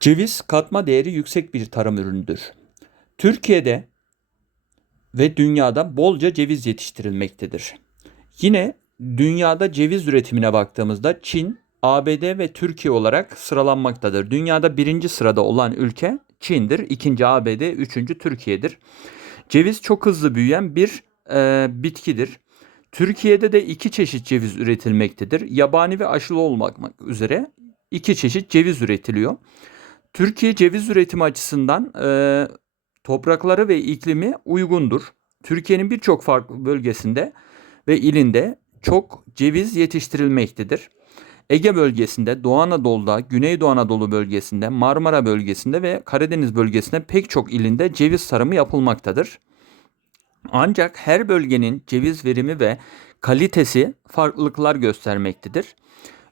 Ceviz katma değeri yüksek bir tarım ürünüdür. Türkiye'de ve dünyada bolca ceviz yetiştirilmektedir. Yine dünyada ceviz üretimine baktığımızda Çin, ABD ve Türkiye olarak sıralanmaktadır. Dünyada birinci sırada olan ülke Çin'dir, ikinci ABD, üçüncü Türkiye'dir. Ceviz çok hızlı büyüyen bir e, bitkidir. Türkiye'de de iki çeşit ceviz üretilmektedir. Yabani ve aşılı olmak üzere iki çeşit ceviz üretiliyor. Türkiye ceviz üretimi açısından e, toprakları ve iklimi uygundur. Türkiye'nin birçok farklı bölgesinde ve ilinde çok ceviz yetiştirilmektedir. Ege bölgesinde, Doğu Anadolu'da, Güneydoğu Anadolu bölgesinde, Marmara bölgesinde ve Karadeniz bölgesinde pek çok ilinde ceviz tarımı yapılmaktadır. Ancak her bölgenin ceviz verimi ve kalitesi farklılıklar göstermektedir.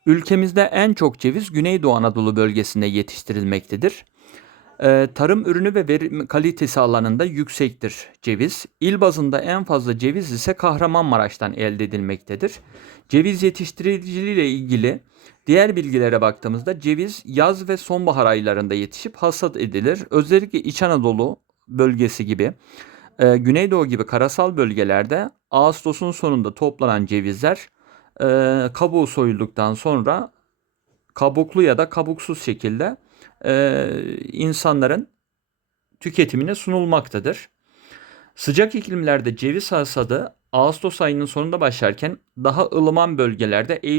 Ülkemizde en çok ceviz Güneydoğu Anadolu bölgesinde yetiştirilmektedir. Ee, tarım ürünü ve verim kalitesi alanında yüksektir ceviz. İl bazında en fazla ceviz ise Kahramanmaraş'tan elde edilmektedir. Ceviz yetiştiriciliği ile ilgili diğer bilgilere baktığımızda ceviz yaz ve sonbahar aylarında yetişip hasat edilir. Özellikle İç Anadolu bölgesi gibi e, Güneydoğu gibi karasal bölgelerde Ağustos'un sonunda toplanan cevizler e, kabuğu soyulduktan sonra kabuklu ya da kabuksuz şekilde e, insanların tüketimine sunulmaktadır. Sıcak iklimlerde ceviz hasadı Ağustos ayının sonunda başlarken daha ılıman bölgelerde Eylül